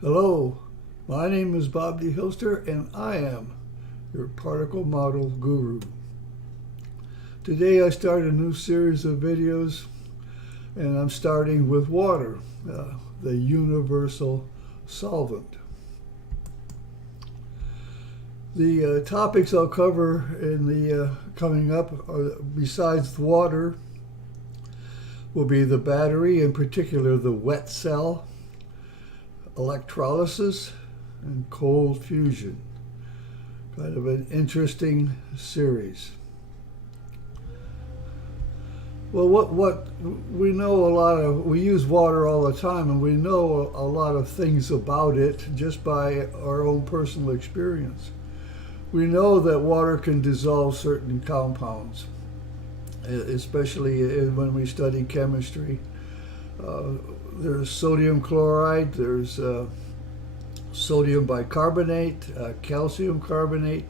Hello, my name is Bob D. Hilster and I am your particle model guru. Today I start a new series of videos and I'm starting with water, the universal solvent. The topics I'll cover in the coming up, besides water, will be the battery, in particular the wet cell, electrolysis, and cold fusion. Kind of an interesting series. Well, what we know we use water all the time, and we know a lot of things about it just by our own personal experience. We know that water can dissolve certain compounds, especially when we study chemistry. There's sodium chloride, there's sodium bicarbonate, calcium carbonate.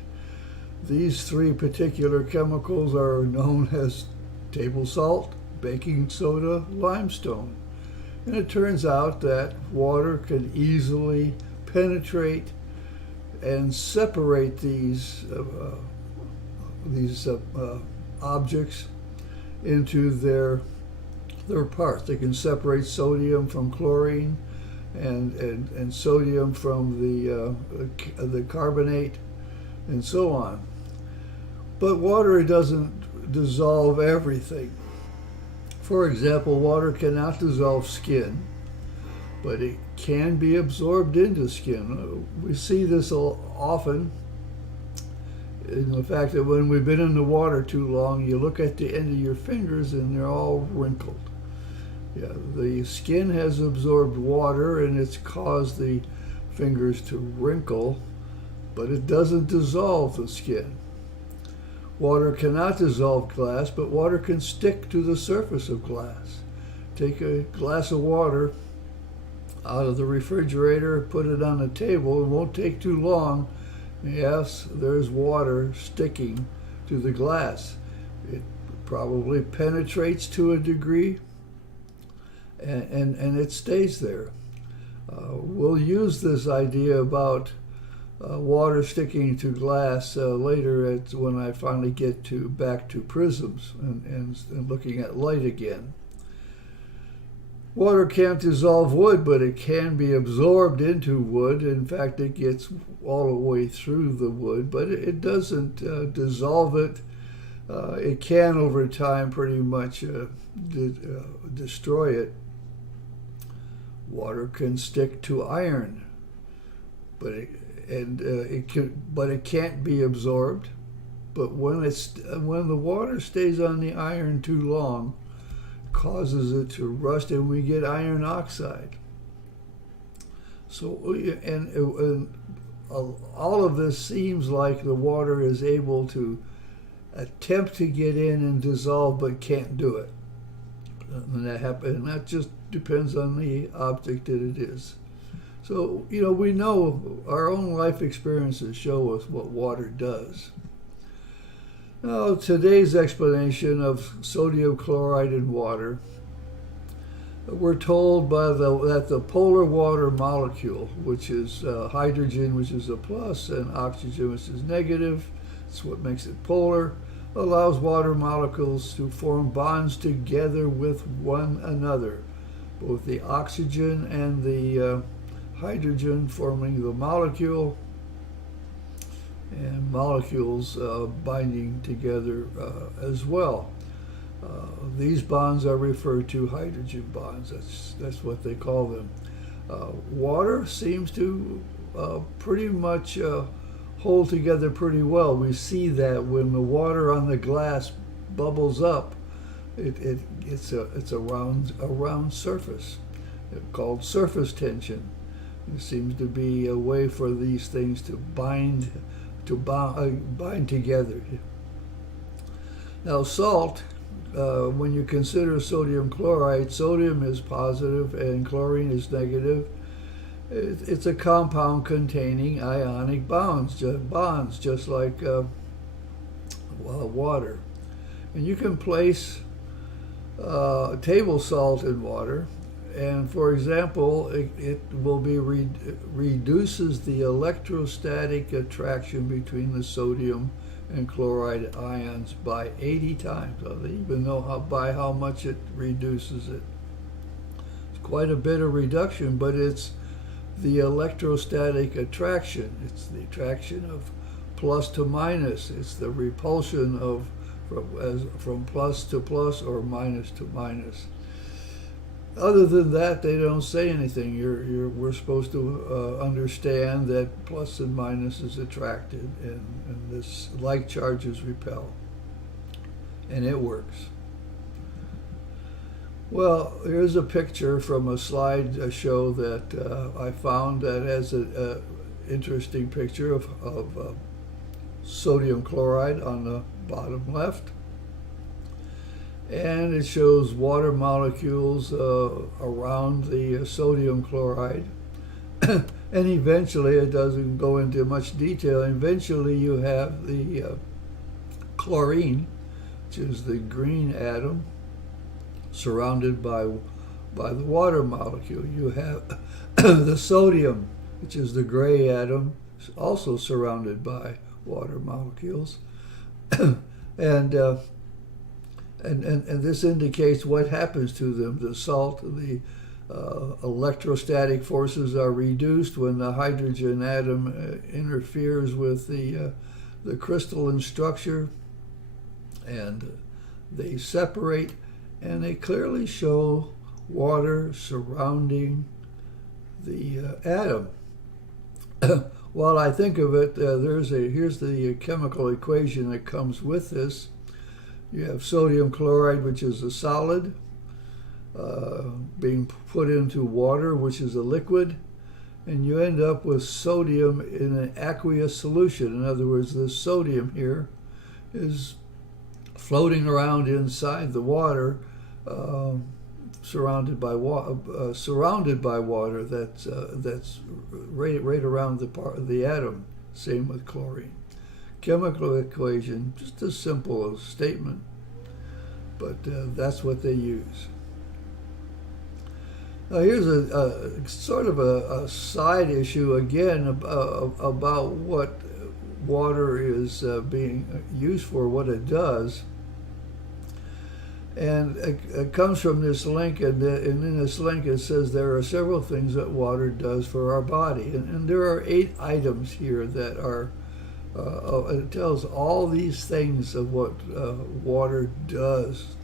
These three particular chemicals are known as table salt, baking soda, limestone. And it turns out that water can easily penetrate and separate these objects into their parts. They can separate sodium from chlorine and sodium from the carbonate and so on. But water doesn't dissolve everything. For example, water cannot dissolve skin, but it can be absorbed into skin. We see this often in the fact that when we've been in the water too long, you look at the end of your fingers and they're all wrinkled. Yeah, the skin has absorbed water and it's caused the fingers to wrinkle, but it doesn't dissolve the skin. Water cannot dissolve glass, but water can stick to the surface of glass. Take a glass of water out of the refrigerator, put it on the table, it won't take too long. Yes, there's water sticking to the glass. It probably penetrates to a degree, and it stays there. We'll use this idea about water sticking to glass later when I finally get back to prisms and looking at light again. Water can't dissolve wood, but it can be absorbed into wood. In fact, it gets all the way through the wood, but it doesn't dissolve it. It can, over time, pretty much destroy it. Water can stick to iron, but it can't be absorbed. But when the water stays on the iron too long, causes it to rust, and we get iron oxide. So, and all of this seems like the water is able to attempt to get in and dissolve, but can't do it. And that just depends on the object that it is. So, we know our own life experiences show us what water does. Now, today's explanation of sodium chloride in water, we're told that the polar water molecule, which is hydrogen, which is a plus, and oxygen, which is negative, that's what makes it polar, allows water molecules to form bonds together with one another, both the oxygen and the hydrogen forming the molecule, and molecules binding together as well. These bonds are referred to hydrogen bonds. That's what they call them. Water seems to pretty much hold together pretty well. We see that when the water on the glass bubbles up, it's a round surface called surface tension. There seems to be a way for these things to bind together. Now, salt, when you consider sodium chloride, sodium is positive and chlorine is negative. It's a compound containing ionic bonds just like water. And you can place table salt in water And for example, it will be reduces the electrostatic attraction between the sodium and chloride ions by 80 times. So they even know by how much it reduces it. It's quite a bit of reduction, but it's the electrostatic attraction. It's the attraction of plus to minus. It's the repulsion of from plus to plus or minus to minus. Other than that, they don't say anything. We're supposed to understand that plus and minus is attracted, and this like charges repel, and it works. Well, here's a picture from a slide show that I found that has an interesting picture of sodium chloride on the bottom left. And it shows water molecules around the sodium chloride. And eventually, it doesn't go into much detail, eventually you have the chlorine, which is the green atom, surrounded by the water molecule. You have the sodium, which is the gray atom, also surrounded by water molecules. And this indicates what happens to them. The salt, the electrostatic forces are reduced when the hydrogen atom interferes with the crystalline structure, and they separate, and they clearly show water surrounding the atom. While I think of it, here's the chemical equation that comes with this. You have sodium chloride, which is a solid, being put into water, which is a liquid, and you end up with sodium in an aqueous solution. In other words, the sodium here is floating around inside the water, surrounded by water that's right around the atom. Same with chlorine. Chemical equation, just as simple as statement, but that's what they use. Now here's a sort of a side issue again about what water is being used for, what it does. And it comes from this link, and in this link it says there are several things that water does for our body. And there are 8 items here that are it tells all these things of what water does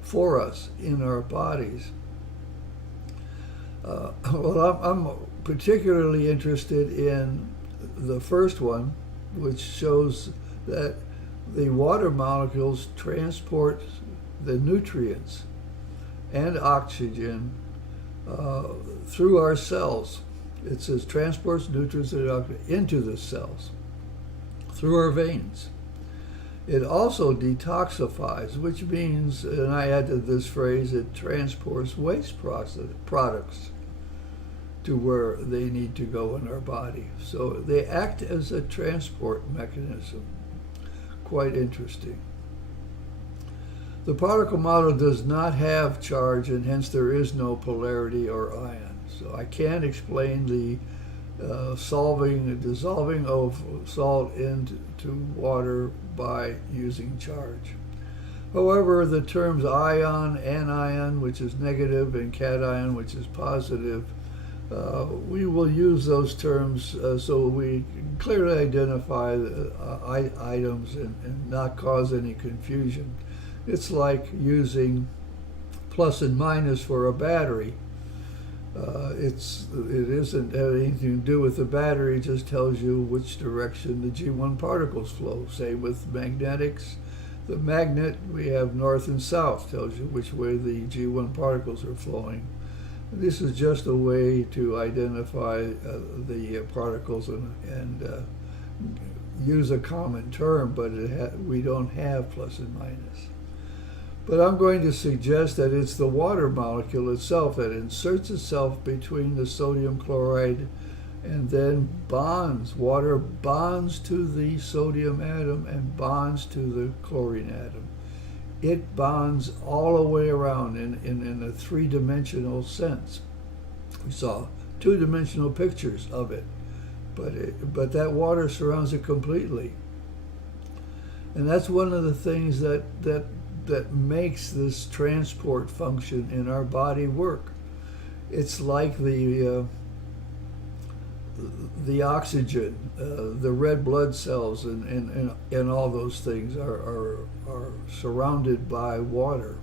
for us in our bodies. Well, I'm particularly interested in the first one, which shows that the water molecules transport the nutrients and oxygen through our cells. It says transports nutrients and oxygen into the cells through our veins. It also detoxifies, which means, and I added this phrase, it transports waste products to where they need to go in our body. So they act as a transport mechanism. Quite interesting. The particle model does not have charge, and hence there is no polarity or ion. So I can't explain the dissolving of salt into water by using charge. However, the terms ion, anion, which is negative, and cation, which is positive, we will use those terms so we can clearly identify items and not cause any confusion. It's like using plus and minus for a battery. It isn't have anything to do with the battery, it just tells you which direction the G1 particles flow. Same with magnetics. The magnet, we have north and south, tells you which way the G1 particles are flowing. This is just a way to identify the particles and use a common term, but we don't have plus and minus. But I'm going to suggest that it's the water molecule itself that inserts itself between the sodium chloride and then bonds. Water bonds to the sodium atom and bonds to the chlorine atom. it bonds all the way around in a three-dimensional sense. We saw two-dimensional pictures of it, but that water surrounds it completely. And that's one of the things that makes this transport function in our body work. It's like the oxygen, the red blood cells, and all those things are surrounded by water.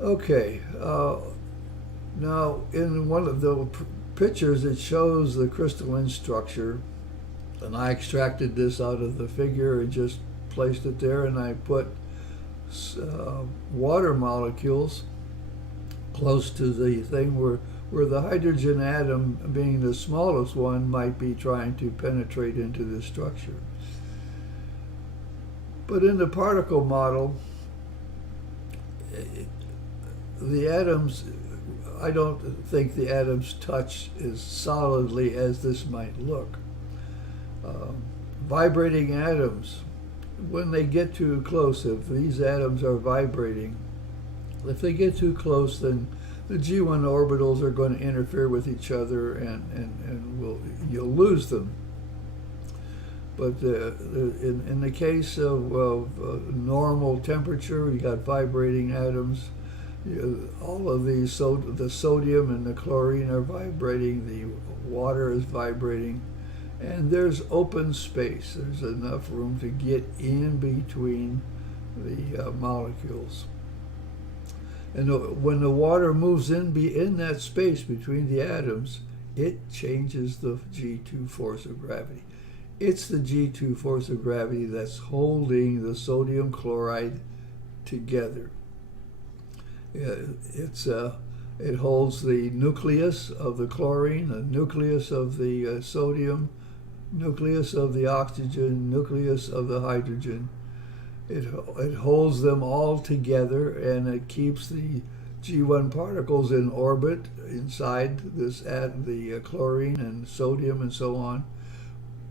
Okay, now in one of the pictures it shows the crystalline structure, and I extracted this out of the figure and just placed it there, and I put water molecules close to the thing where the hydrogen atom, being the smallest one, might be trying to penetrate into the structure. But in the particle model, the atoms, I don't think the atoms touch as solidly as this might look. Vibrating atoms, when they get too close, if these atoms are vibrating, if they get too close, then the G1 orbitals are going to interfere with each other, and you'll lose them. But in the case of normal temperature, you got vibrating atoms. All of the sodium and the chlorine are vibrating. The water is vibrating, and there's open space. There's enough room to get in between the molecules. And when the water moves in that space between the atoms, it changes the G2 force of gravity. It's the G2 force of gravity that's holding the sodium chloride together. It holds the nucleus of the chlorine, the nucleus of the sodium, nucleus of the oxygen, nucleus of the hydrogen. It holds them all together, and it keeps the G1 particles in orbit inside the chlorine and sodium and so on.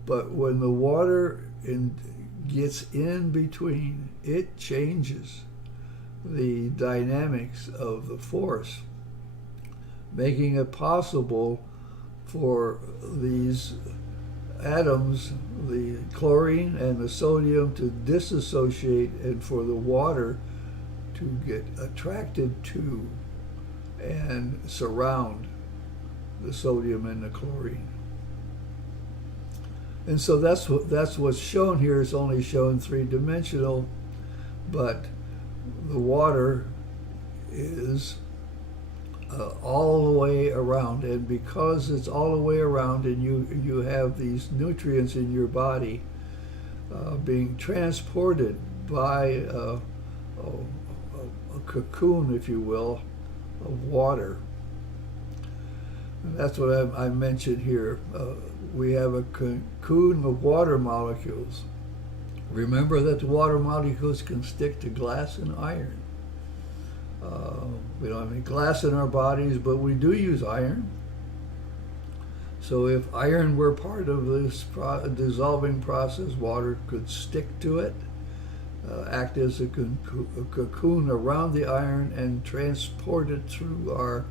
But when the water gets in between, it changes the dynamics of the force, making it possible for these atoms, the chlorine and the sodium, to disassociate, and for the water to get attracted to and surround the sodium and the chlorine. And so that's what's shown here. Is only shown three-dimensional, but the water is all the way around, and because it's all the way around, and you have these nutrients in your body being transported by a cocoon, if you will, of water. And that's what I mentioned here. We have a cocoon of water molecules. Remember that the water molecules can stick to glass and iron. We don't have any glass in our bodies, but we do use iron. So if iron were part of this dissolving process, water could stick to it, act as a cocoon around the iron, and transport it through our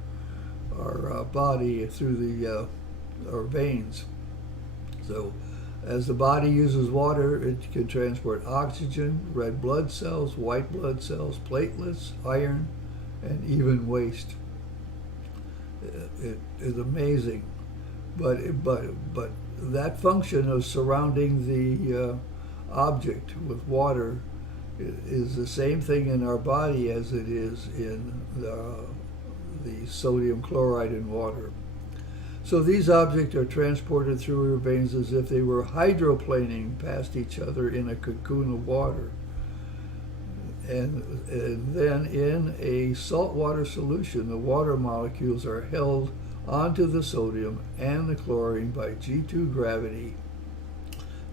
body, through our veins. So as the body uses water, it can transport oxygen, red blood cells, white blood cells, platelets, iron, and even waste. It is amazing. But that function of surrounding the object with water is the same thing in our body as it is in the sodium chloride in water. So these objects are transported through your veins as if they were hydroplaning past each other in a cocoon of water. And then in a saltwater solution, the water molecules are held onto the sodium and the chlorine by G2 gravity,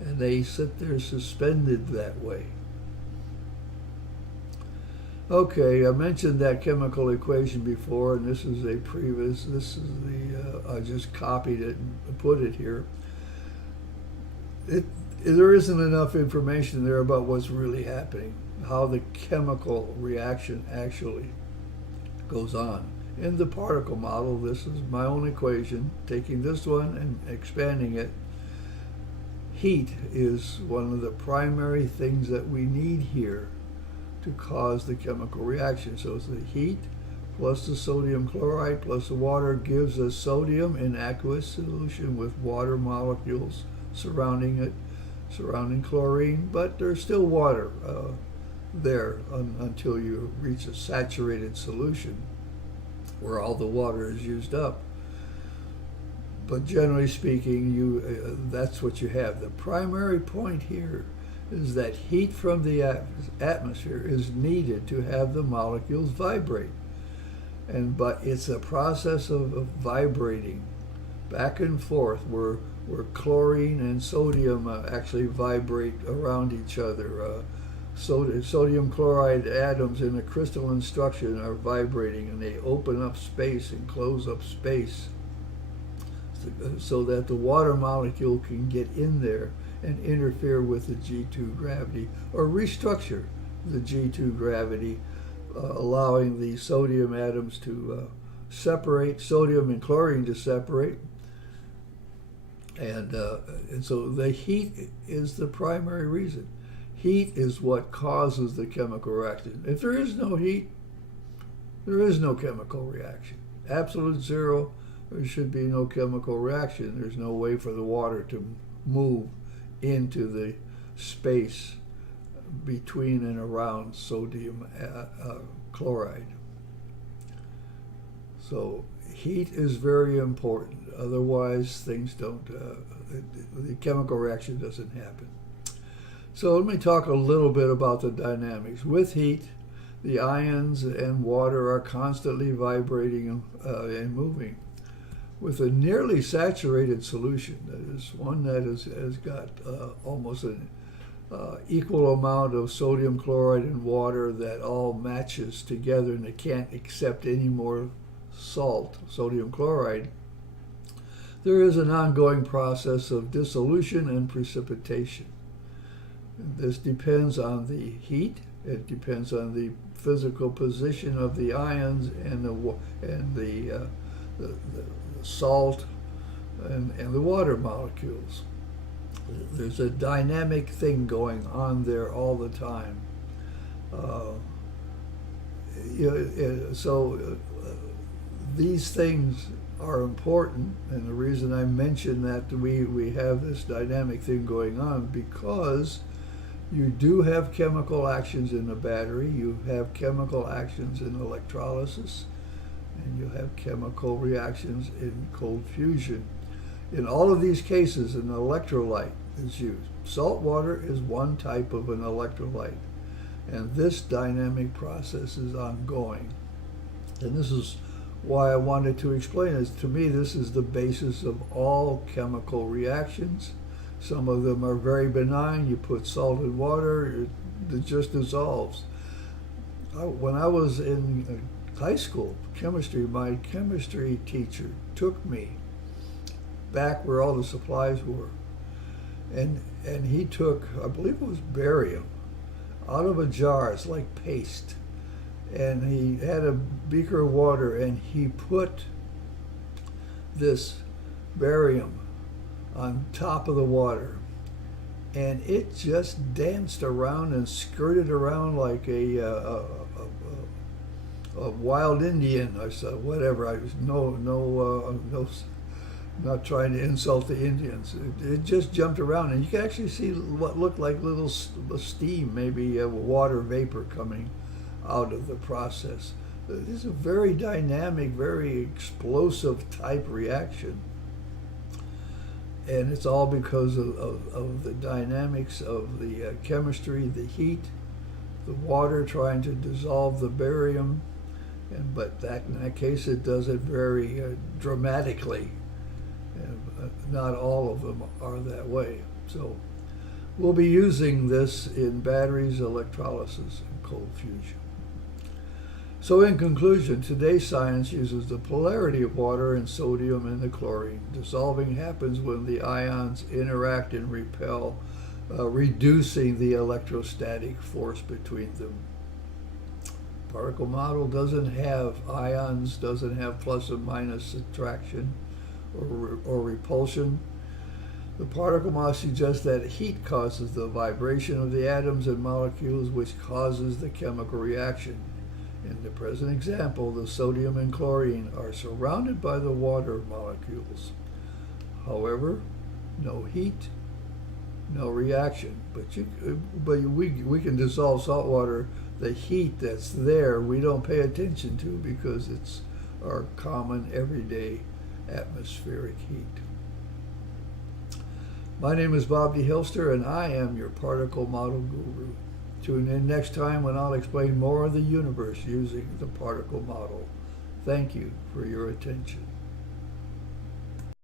and they sit there suspended that way. Okay, I mentioned that chemical equation before, and this is I just copied it and put it here. There isn't enough information there about what's really happening. how the chemical reaction actually goes on. In the particle model, this is my own equation, taking this one and expanding it. Heat is one of the primary things that we need here to cause the chemical reaction. So it's the heat plus the sodium chloride plus the water gives us sodium in aqueous solution with water molecules surrounding it, surrounding chlorine, but there's still water there until you reach a saturated solution where all the water is used up. But generally speaking, that's what you have. The primary point here is that heat from the atmosphere is needed to have the molecules vibrate. But it's a process of vibrating back and forth where chlorine and sodium actually vibrate around each other. Sodium chloride atoms in a crystalline structure are vibrating, and they open up space and close up space so that the water molecule can get in there and interfere with the G2 gravity or restructure the G2 gravity, allowing the sodium atoms to separate, sodium and chlorine to separate. And so the heat is the primary reason. Heat is what causes the chemical reaction. If there is no heat, there is no chemical reaction. Absolute zero, there should be no chemical reaction. There's no way for the water to move into the space between and around sodium chloride. So heat is very important. Otherwise, things don't, the chemical reaction doesn't happen. So let me talk a little bit about the dynamics. With heat, the ions and water are constantly vibrating and moving. With a nearly saturated solution, that is one that has got almost an equal amount of sodium chloride and water that all matches together and it can't accept any more salt, sodium chloride, there is an ongoing process of dissolution and precipitation. This depends on the heat, it depends on the physical position of the ions and the salt and the water molecules. There's a dynamic thing going on there all the time. These things are important, and the reason I mention that we have this dynamic thing going on because you do have chemical actions in the battery, you have chemical actions in electrolysis, and you have chemical reactions in cold fusion. In all of these cases, an electrolyte is used. Salt water is one type of an electrolyte, and this dynamic process is ongoing. And this is why I wanted to explain this. To me, this is the basis of all chemical reactions. Some of them are very benign. You put salt in water, it just dissolves. When I was in high school, chemistry, my chemistry teacher took me back where all the supplies were. And he took, I believe it was barium, out of a jar. It's like paste. And he had a beaker of water and he put this barium on top of the water. And it just danced around and skirted around like a wild Indian or so, whatever. I was not trying to insult the Indians. It just jumped around, and you can actually see what looked like little steam, maybe water vapor coming out of the process. This is a very dynamic, very explosive type reaction. And it's all because of the dynamics of the chemistry, the heat, the water trying to dissolve the barium, but in that case it does it very dramatically. Not all of them are that way. So we'll be using this in batteries, electrolysis, and cold fusion. So in conclusion, today's science uses the polarity of water and sodium and the chlorine. Dissolving happens when the ions interact and repel reducing the electrostatic force between them. Particle model doesn't have ions, doesn't have plus and minus attraction or repulsion. The particle model suggests that heat causes the vibration of the atoms and molecules, which causes the chemical reaction. In the present example, the sodium and chlorine are surrounded by the water molecules. However, no heat, no reaction. But we can dissolve salt water. The heat that's there, we don't pay attention to because it's our common everyday atmospheric heat. My name is Bob D. Hilster, and I am your particle model guru. Tune in next time when I'll explain more of the universe using the particle model. Thank you for your attention.